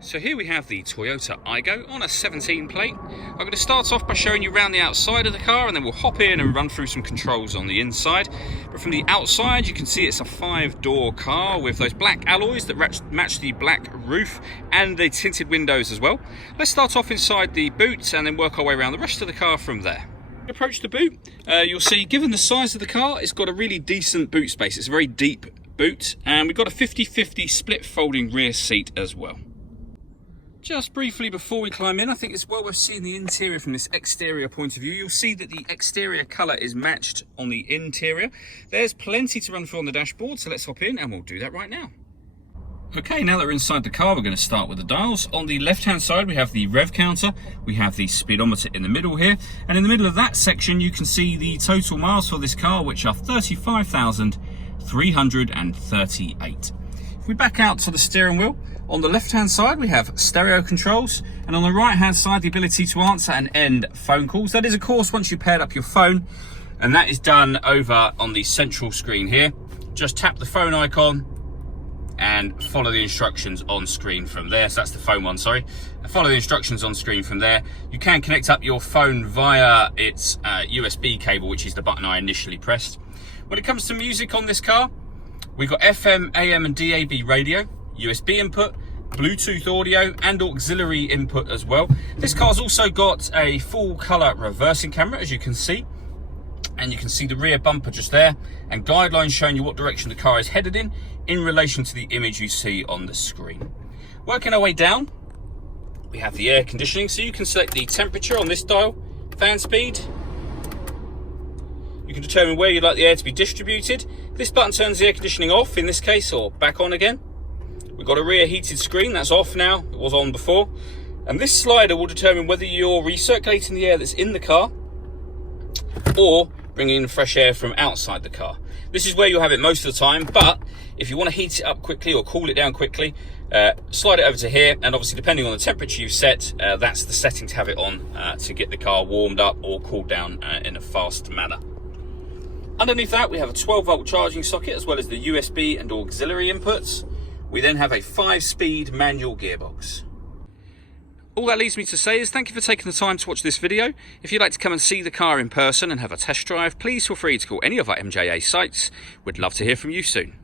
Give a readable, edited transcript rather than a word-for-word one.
So here we have the Toyota Aygo on a 17 plate. I'm going to start off by showing you around the outside of the car, and then we'll hop in and run through some controls on the inside. But from the outside you can see it's a 5-door car with those black alloys that match the black roof and the tinted windows as well. Let's start off inside the boot and then work our way around the rest of the car from there. Approach the boot, you'll see given the size of the car it's got a really decent boot space. It's a very deep boot, and we've got a 50-50 split folding rear seat as well. Just briefly before we climb in, I think it's well worth seeing the interior from this exterior point of view. You'll see that the exterior colour is matched on the interior. There's plenty to run through on the dashboard, so let's hop in and we'll do that right now. Okay, now that we're inside the car, we're going to start with the dials. On the left-hand side, we have the rev counter. We have the speedometer in the middle here. And in the middle of that section, you can see the total miles for this car, which are 35,338. If we back out to the steering wheel, on the left-hand side, we have stereo controls. And on the right-hand side, the ability to answer and end phone calls. That is, of course, once you paired up your phone. And that is done over on the central screen here. Just tap the phone icon and follow the instructions on screen from there. So that's the phone one, sorry. Follow the instructions on screen from there. You can connect up your phone via its USB cable, which is the button I initially pressed. When it comes to music on this car, we've got FM, AM and DAB radio, USB input, Bluetooth audio and auxiliary input as well. This car's also got a full colour reversing camera, as you can see. And you can see the rear bumper just there, and guidelines showing you what direction the car is headed in relation to the image you see on the screen. Working our way down, we have the air conditioning, so you can select the temperature on this dial, fan speed. You can determine where you'd like the air to be distributed. This button turns the air conditioning off in this case, or back on again. We've got a rear heated screen, that's off now, it was on before. And this slider will determine whether you're recirculating the air that's in the car or bringing in fresh air from outside the car. This is where you'll have it most of the time, but if you want to heat it up quickly or cool it down quickly, slide it over to here, and obviously depending on the temperature you've set, that's the setting to have it on to get the car warmed up or cooled down in a fast manner. Underneath that, we have a 12-volt charging socket as well as the USB and auxiliary inputs. We then have a 5-speed manual gearbox. All that leaves me to say is thank you for taking the time to watch this video. If you'd like to come and see the car in person and have a test drive, please feel free to call any of our MJA sites. We'd love to hear from you soon.